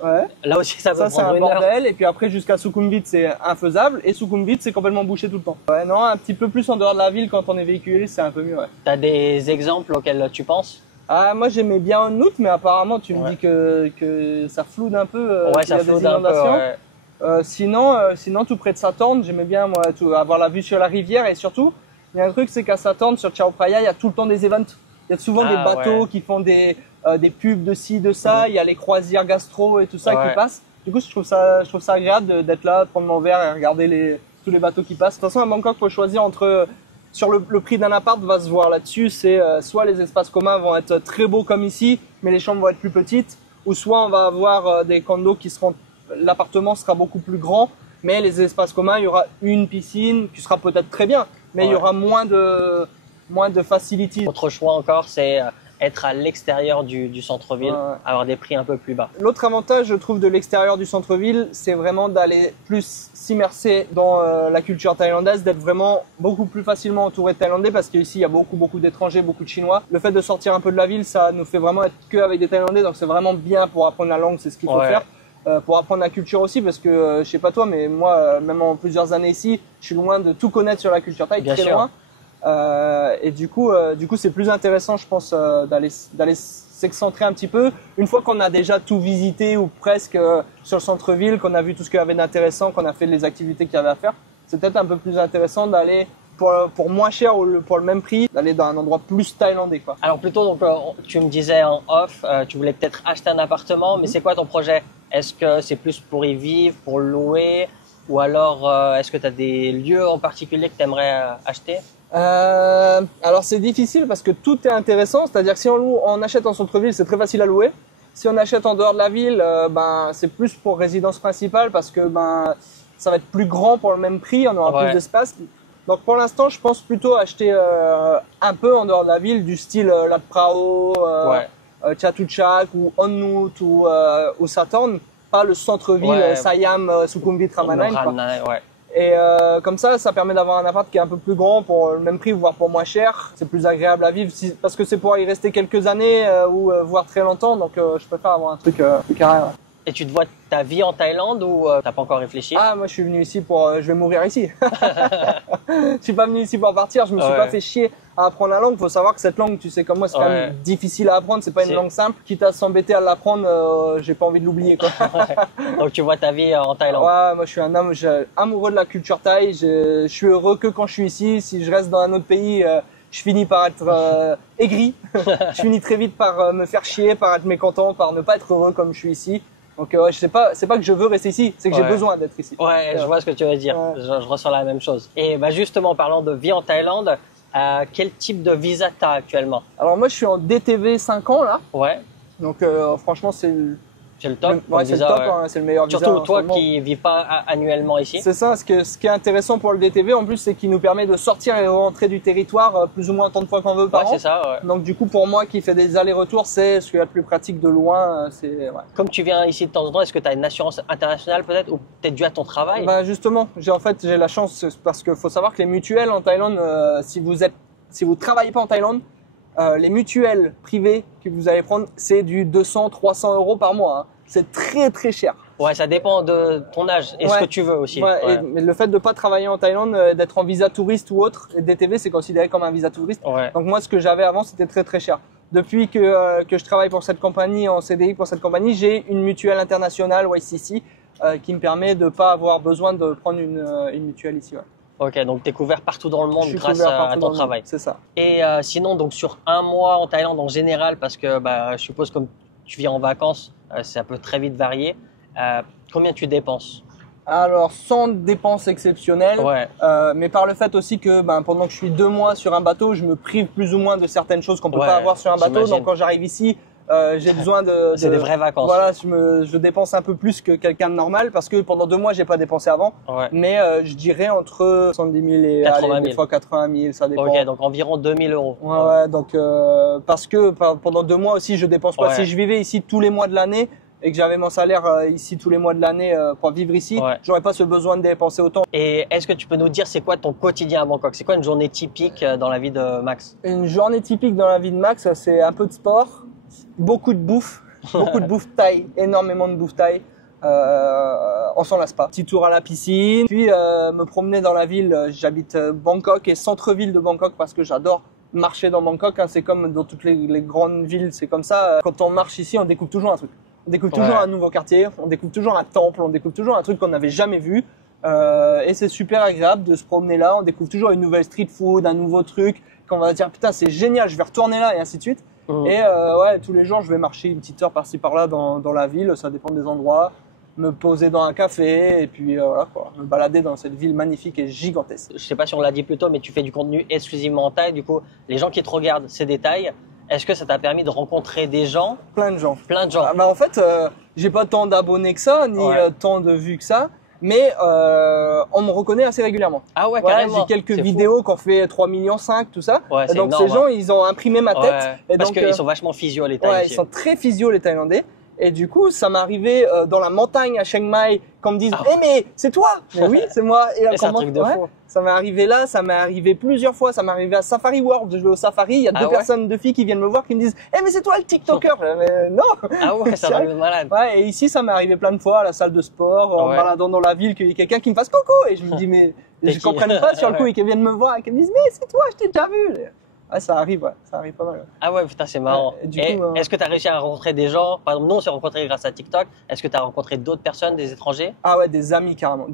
Là aussi, ça peut prendre 1 heure. C'est un bordel. Et puis après, jusqu'à Sukhumvit, c'est infaisable. Et Sukhumvit, c'est complètement bouché tout le temps. Ouais, non, un petit peu plus en dehors de la ville, quand on est véhiculé, c'est un peu mieux. Ouais. T'as des exemples auxquels tu penses? Ah, moi, j'aimais bien en août, mais apparemment, tu me dis que ça floude un peu. Ça floude un peu. Sinon, tout près de Satorn, j'aimais bien, moi, avoir la vue sur la rivière et surtout, il y a un truc, c'est qu'à Satorn, sur Chao Phraya, il y a tout le temps des events. Il y a souvent des bateaux qui font des pubs de ci, de ça. Il y a les croisières gastro et tout ça qui passent. Du coup, je trouve ça agréable d'être là, de prendre mon verre et regarder tous les bateaux qui passent. De toute façon, à Bangkok, faut choisir sur le prix d'un appart va se voir là-dessus. C'est soit les espaces communs vont être très beaux comme ici, mais les chambres vont être plus petites, ou soit on va avoir des condos l'appartement sera beaucoup plus grand, mais les espaces communs, il y aura une piscine qui sera peut-être très bien. Mais il y aura moins de facility. Autre choix encore, c'est être à l'extérieur du centre-ville, avoir des prix un peu plus bas. L'autre avantage, je trouve, de l'extérieur du centre-ville, c'est vraiment d'aller plus s'immerser dans la culture thaïlandaise, d'être vraiment beaucoup plus facilement entouré de Thaïlandais parce qu'ici, il y a beaucoup d'étrangers, beaucoup de Chinois. Le fait de sortir un peu de la ville, ça nous fait vraiment être qu'avec des Thaïlandais, donc c'est vraiment bien pour apprendre la langue, c'est ce qu'il faut faire. Pour apprendre la culture aussi parce que je sais pas toi mais moi même en plusieurs années ici je suis loin de tout connaître sur la culture thaï, très loin et du coup c'est plus intéressant je pense d'aller s'excentrer un petit peu une fois qu'on a déjà tout visité ou presque sur le centre-ville, qu'on a vu tout ce qu'il y avait d'intéressant, qu'on a fait les activités qu'il y avait à faire, c'est peut-être un peu plus intéressant d'aller pour moins cher ou pour le même prix, d'aller dans un endroit plus thaïlandais quoi. Alors plutôt donc tu me disais en off tu voulais peut-être acheter un appartement, mais c'est quoi ton projet? Est-ce que c'est plus pour y vivre, pour louer, ou alors est-ce que tu as des lieux en particulier que tu aimerais acheter? Alors c'est difficile parce que tout est intéressant, c'est-à-dire que si on achète en centre-ville, c'est très facile à louer. Si on achète en dehors de la ville, c'est plus pour résidence principale parce que ça va être plus grand pour le même prix, on aura plus d'espace. Donc pour l'instant, je pense plutôt acheter un peu en dehors de la ville, du style Lat Phrao, Chatuchak ou Onnut ou Satorn, pas le centre-ville Siam, Sukhumvit, Ramanan. Et comme ça permet d'avoir un appart qui est un peu plus grand pour le même prix, voire pour moins cher. C'est plus agréable à vivre parce que c'est pour y rester quelques années ou voire très longtemps. Donc je préfère avoir un truc plus carré. Et tu te vois ta vie en Thaïlande ou t'as pas encore réfléchi? Ah, moi je suis venu ici pour, je vais mourir ici. Je suis pas venu ici pour partir, je me suis pas fait chier à apprendre la langue. Faut savoir que cette langue, tu sais comme moi, c'est quand même difficile à apprendre, c'est pas une langue simple. Quitte à s'embêter à l'apprendre, j'ai pas envie de l'oublier quoi. Donc tu vois ta vie en Thaïlande? Ouais, moi je suis amoureux de la culture thaï, je suis heureux que quand je suis ici. Si je reste dans un autre pays, je finis par être aigri. Je finis très vite par me faire chier, par être mécontent, par ne pas être heureux comme je suis ici. Donc ouais, c'est pas que je veux rester ici, c'est que j'ai besoin d'être ici. Ouais, je vois ce que tu veux dire. Ouais. Je ressens la même chose. Et bah justement, en parlant de vie en Thaïlande, quel type de visa t'as actuellement? Alors moi, je suis en DTV 5 ans là. Ouais. Donc franchement, c'est le top. Ouais, c'est le top, hein, c'est le meilleur visa. Surtout toi qui vis pas annuellement ici. C'est ça, ce qui est intéressant pour le DTV en plus, c'est qu'il nous permet de sortir et rentrer du territoire plus ou moins tant de fois qu'on veut par an. C'est ça, ouais. Donc du coup, pour moi qui fais des allers-retours, c'est ce qu'il y a de plus pratique de loin. Comme tu viens ici de temps en temps, est-ce que tu as une assurance internationale peut-être ou peut-être dû à ton travail? Bah justement, j'ai la chance parce que faut savoir que les mutuelles en Thaïlande, si vous travaillez pas en Thaïlande, les mutuelles privées que vous allez prendre, c'est du 200-300 € par mois. Hein. C'est très très cher. Ouais, ça dépend de ton âge et ce que tu veux aussi. Mais le fait de pas travailler en Thaïlande, d'être en visa touriste ou autre, DTV c'est considéré comme un visa touriste. Donc moi ce que j'avais avant c'était très très cher. Depuis que je travaille pour cette compagnie en CDI pour cette compagnie, j'ai une mutuelle internationale YCC qui me permet de pas avoir besoin de prendre une mutuelle ici. Ouais. Ok, donc tu es couvert partout dans le monde grâce à ton travail. C'est ça. Et sinon, donc sur un mois en Thaïlande en général, parce que je suppose comme tu viens en vacances, ça peut très vite varier. Combien tu dépenses? Alors sans dépenses exceptionnelles, mais par le fait aussi que pendant que je suis 2 mois sur un bateau, je me prive plus ou moins de certaines choses qu'on peut pas avoir sur un bateau. Donc quand j'arrive ici, j'ai besoin de c'est des vraies vacances. Voilà, je dépense un peu plus que quelqu'un de normal parce que pendant 2 mois j'ai pas dépensé avant. Mais je dirais entre 70 000 et 80 000. Des fois 80 000, ça dépend. Ok, donc environ 2 000 €. Ouais, donc parce que pendant 2 mois aussi je dépense pas. Si je vivais ici tous les mois de l'année et que j'avais mon salaire ici tous les mois de l'année pour vivre ici, j'aurais pas ce besoin de dépenser autant. Et est-ce que tu peux nous dire c'est quoi ton quotidien à Bangkok? C'est quoi une journée typique dans la vie de Max? Une journée typique dans la vie de Max, c'est un peu de sport, beaucoup de bouffe thaï, énormément de bouffe thaï. On s'en lasse pas. Petit tour à la piscine, puis me promener dans la ville. J'habite Bangkok et centre-ville de Bangkok parce que j'adore marcher dans Bangkok. Hein. C'est comme dans toutes les grandes villes, c'est comme ça. Quand on marche ici, on découvre toujours un truc. On découvre toujours un nouveau quartier, on découvre toujours un temple, on découvre toujours un truc qu'on n'avait jamais vu. Et c'est super agréable de se promener là. On découvre toujours une nouvelle street food, un nouveau truc qu'on va dire putain c'est génial, je vais retourner là et ainsi de suite. Et tous les jours je vais marcher une petite heure par-ci par-là dans la ville, ça dépend des endroits, me poser dans un café et puis voilà quoi, me balader dans cette ville magnifique et gigantesque. Je sais pas si on l'a dit plus tôt, mais tu fais du contenu exclusivement en thaï. Du coup, les gens qui te regardent, c'est des Thaïs. Est-ce que ça t'a permis de rencontrer des gens? Plein de gens. Plein de gens. En fait, j'ai pas tant d'abonnés que ça, ni tant de vues que ça, mais on me reconnaît assez régulièrement. Ah ouais, carrément. J'ai quelques vidéos qui ont fait 3,5 millions, tout ça. Ouais, et donc énorme, ces gens, ils ont imprimé ma tête. Et parce donc qu'ils sont vachement physio les Thaïs. Ouais, ils sont très physio les Thaïlandais. Et du coup, ça m'est arrivé dans la montagne à Chiang Mai qu'on me dise mais c'est toi. Mais oui, c'est moi. Et c'est un truc de fou. Ça m'est arrivé là, ça m'est arrivé plusieurs fois, ça m'est arrivé à Safari World, je vais au Safari, il y a deux filles qui viennent me voir qui me disent mais c'est toi le TikToker. Mais non. Ah ouais, ça m'arrive malade. Ouais, et ici ça m'est arrivé plein de fois à la salle de sport, en baladant dans la ville, qu'il y ait quelqu'un qui me fasse coucou et je me dis mais je comprends pas sur le coup et qu'ils viennent me voir et qu'ils me disent mais c'est toi, je t'ai déjà vu. Ah, ça arrive pas mal. Ah ouais, putain, c'est marrant. Est-ce que tu as réussi à rencontrer des gens? Par exemple, nous, on s'est rencontrés grâce à TikTok. Est-ce que tu as rencontré d'autres personnes, des étrangers? Ah ouais, des amis carrément.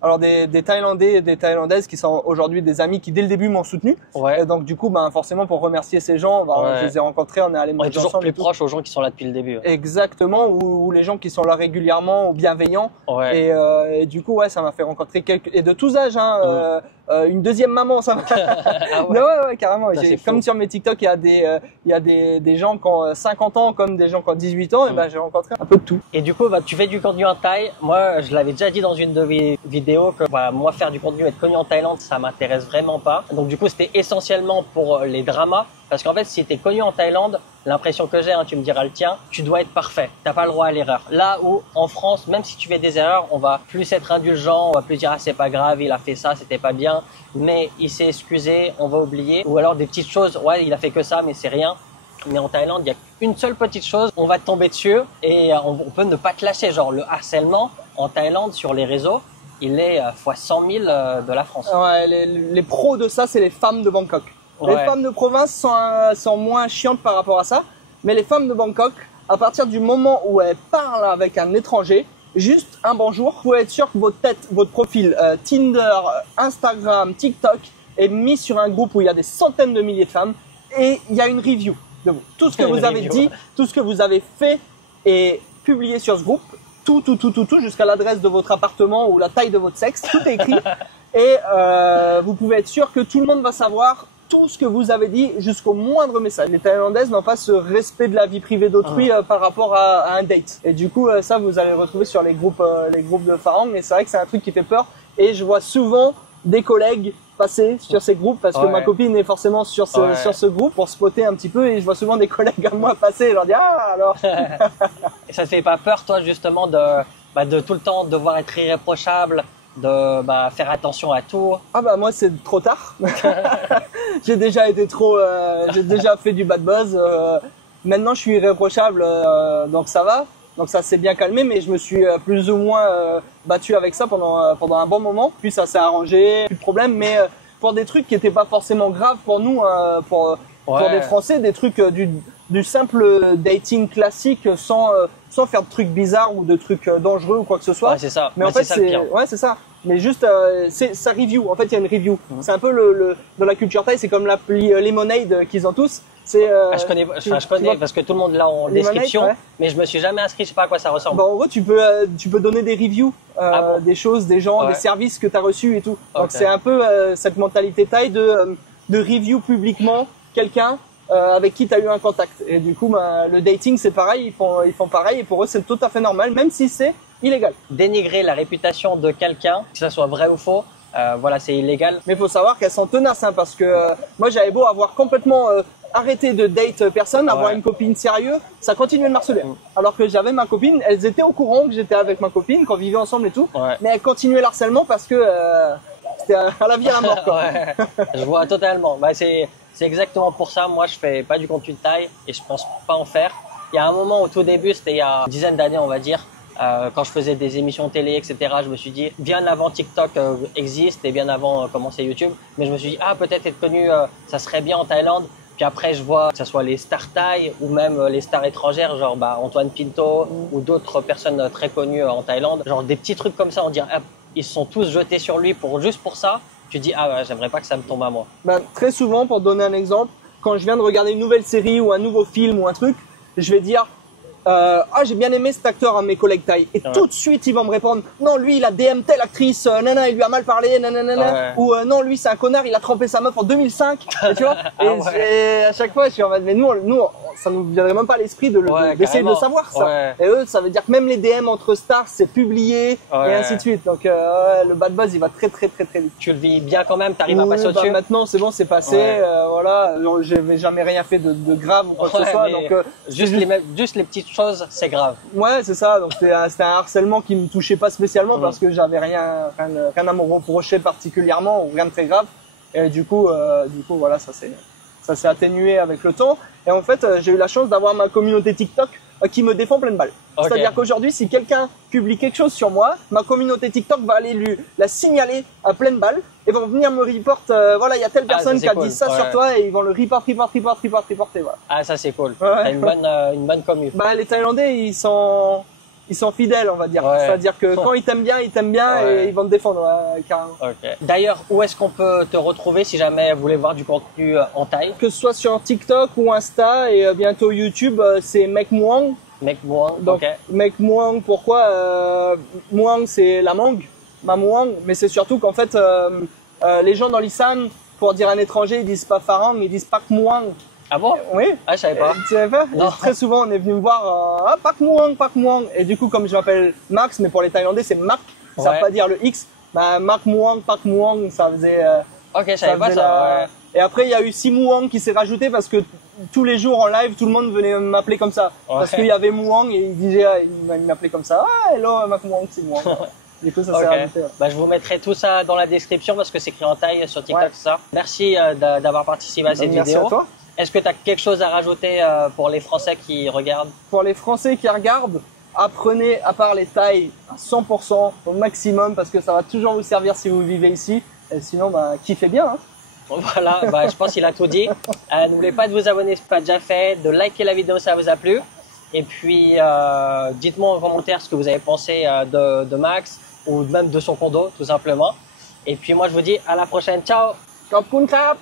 Alors des Thaïlandais et des Thaïlandaises qui sont aujourd'hui des amis qui dès le début m'ont soutenu. Et donc du coup, forcément pour remercier ces gens, je les ai rencontrés, on est allés manger ensemble. On est toujours plus proche aux gens qui sont là depuis le début. Exactement, ou les gens qui sont là régulièrement ou bienveillants. Et du coup, ça m'a fait rencontrer et de tous âges. Une deuxième maman, ça m'a. Ouais, carrément. Comme sur mes TikTok, il y a des gens qui ont 50 ans comme des gens qui ont 18 ans, et j'ai rencontré un peu de tout. Et du coup, tu fais du contenu en Thaï. Moi, je l'avais déjà dit dans une de mes vidéos que moi, faire du contenu et être connu en Thaïlande, ça m'intéresse vraiment pas. Donc du coup, c'était essentiellement pour les dramas. Parce qu'en fait, si tu es connu en Thaïlande, l'impression que j'ai, tu me diras le tien, tu dois être parfait. T'as pas le droit à l'erreur. Là où, en France, même si tu fais des erreurs, on va plus être indulgent, on va plus dire c'est pas grave, il a fait ça, c'était pas bien, mais il s'est excusé, on va oublier. Ou alors des petites choses, il a fait que ça, mais c'est rien. mais en Thaïlande, il y a une seule petite chose, on va te tomber dessus et on peut ne pas te lâcher. Genre le harcèlement en Thaïlande sur les réseaux, il est fois 100 000 de la France. Ouais, les pros de ça, c'est les femmes de Bangkok. Les femmes de province sont moins chiantes par rapport à ça, mais les femmes de Bangkok, à partir du moment où elles parlent avec un étranger, juste un bonjour, vous pouvez être sûr que votre profil Tinder, Instagram, TikTok est mis sur un groupe où il y a des centaines de milliers de femmes et il y a une review de vous. Tout ce que vous avez dit, tout ce que vous avez fait est publié sur ce groupe. Tout, jusqu'à l'adresse de votre appartement ou la taille de votre sexe, tout est écrit. Et vous pouvez être sûr que tout le monde va savoir tout ce que vous avez dit jusqu'au moindre message. Les Thaïlandaises n'ont pas ce respect de la vie privée d'autrui par rapport à un date. Et du coup, ça, vous allez le retrouver sur les groupes de Farang. Et c'est vrai que c'est un truc qui fait peur. Et je vois souvent des collègues passer sur ces groupes parce que ma copine est forcément sur ce groupe pour spotter un petit peu. Et je vois souvent des collègues à moi passer et leur dire « Ah, alors !» Et ça te fait pas peur, toi, justement, de tout le temps devoir être irréprochable, de faire attention à tout? Ah bah moi c'est trop tard. J'ai déjà été j'ai déjà fait du bad buzz. Maintenant je suis irréprochable, donc ça va. Donc ça s'est bien calmé, mais je me suis plus ou moins battu avec ça pendant un bon moment. Puis ça s'est arrangé, plus de problème. Mais pour des trucs qui étaient pas forcément graves pour nous, pour des Français, des trucs du simple dating classique sans faire de trucs bizarres ou de trucs dangereux ou quoi que ce soit. Ouais, c'est ça. Mais en fait, c'est ça. Mais juste, ça review. En fait, il y a une review. C'est un peu dans la culture thaï, c'est comme l'appli Lemonade qu'ils ont tous. Je connais parce que tout le monde l'a en description, mais je me suis jamais inscrit, je sais pas à quoi ça ressemble. Bah, en gros, tu peux donner des reviews, des choses, des gens, des services que tu as reçus et tout. Donc c'est un peu cette mentalité thaï de review publiquement quelqu'un avec qui tu as eu un contact. Et du coup, le dating, c'est pareil, ils font pareil et pour eux, c'est tout à fait normal, même si c'est illégal. Dénigrer la réputation de quelqu'un, que ça soit vrai ou faux, voilà, c'est illégal. Mais il faut savoir qu'elles sont tenaces, hein, parce que moi, j'avais beau avoir complètement arrêté de date personne, avoir une copine sérieuse, ça continuait de harceler. Alors que j'avais ma copine, elles étaient au courant que j'étais avec ma copine, qu'on vivait ensemble et tout, mais elles continuaient l'harcèlement parce que c'était à la vie à la mort, quoi. Je vois totalement. C'est exactement pour ça. Moi, je fais pas du contenu de taille et je pense pas en faire. Il y a un moment au tout début, c'était il y a une dizaine d'années, on va dire, quand je faisais des émissions télé, etc. Je me suis dit, bien avant TikTok existe et bien avant commencer YouTube, mais je me suis dit, peut-être être connu, ça serait bien en Thaïlande. Puis après, je vois que ce soit les stars thaï ou même les stars étrangères, genre Antoine Pinto ou d'autres personnes très connues en Thaïlande, genre des petits trucs comme ça, on dirait, ils se sont tous jetés sur lui juste pour ça. Tu dis, j'aimerais pas que ça me tombe à moi. Très souvent, pour te donner un exemple, quand je viens de regarder une nouvelle série ou un nouveau film ou un truc, je vais dire, j'ai bien aimé cet acteur, mes collègues thaï. Et tout de suite, ils vont me répondre, non, lui, il a DM telle actrice, il lui a mal parlé, ou non, lui, c'est un connard, il a trompé sa meuf en 2005. Et tu vois, et à chaque fois, je suis en mode, mais nous, ça nous viendrait même pas à l'esprit d'essayer de le savoir, ça. Et eux, ça veut dire que même les DM entre stars, c'est publié, et ainsi de suite. Donc, le bad buzz, il va très vite. Tu le vis bien quand même, t'arrives à passer au-dessus. Maintenant, c'est bon, c'est passé, voilà. J'avais jamais rien fait de grave ou quoi que ce soit, donc, juste les petites choses, c'est grave. Ouais, c'est ça. Donc c'était un harcèlement qui me touchait pas spécialement parce que j'avais rien à me reprocher particulièrement ou rien de très grave. Et du coup voilà, ça s'est atténué avec le temps. Et en fait, j'ai eu la chance d'avoir ma communauté TikTok qui me défend pleine balle. C'est-à-dire qu'aujourd'hui, si quelqu'un publie quelque chose sur moi, ma communauté TikTok va aller la signaler à pleine balle et vont venir me report. Voilà, il y a telle personne qui a dit ça sur toi et ils vont le report. Voilà. Ah, ça c'est cool. T'as une bonne commu. Les Thaïlandais, ils sont fidèles, on va dire. C'est-à-dire que quand ils t'aiment bien et ils vont te défendre, carrément. D'ailleurs, où est-ce qu'on peut te retrouver si jamais vous voulez voir du contenu en Thaï? Que ce soit sur TikTok ou Insta et bientôt YouTube, c'est Mek Muang. Mek Muang, donc Mek Muang, pourquoi Muang, c'est la mangue, ma Muang, mais c'est surtout qu'en fait, les gens dans l'Isan, pour dire un étranger, ils disent pas Farang, mais ils disent Pak Muang. Ah bon? Oui. Je savais pas. Tu savais pas? Très souvent, on est venu me voir, Pak Muang. Et du coup, comme je m'appelle Max, mais pour les Thaïlandais, c'est Mak. Ça veut pas dire le X. Mak Muang, Pak Muang, ça faisait. Je savais pas ça. Et après, il y a eu Si Muang qui s'est rajouté parce que tous les jours en live, tout le monde venait m'appeler comme ça. Parce qu'il y avait Muang et il m'appelait comme ça. Hello, Mak Muang, c'est Muang. Du coup, ça s'est rajouté. Je vous mettrai tout ça dans la description parce que c'est écrit en Thaï sur TikTok, ça. Merci d'avoir participé à cette vidéo. Merci à toi. Est-ce que tu as quelque chose à rajouter pour les Français qui regardent? Pour les Français qui regardent, apprenez à parler thaï à 100% au maximum parce que ça va toujours vous servir si vous vivez ici. Et sinon, bah, kiffez bien. Hein. Voilà, bah, je pense qu'il a tout dit. N'oubliez pas de vous abonner si ce n'est pas déjà fait, de liker la vidéo si ça vous a plu. Et puis, dites-moi en commentaire ce que vous avez pensé de Max ou même de son condo, tout simplement. Et puis moi, je vous dis à la prochaine. Ciao! Khop kun krap!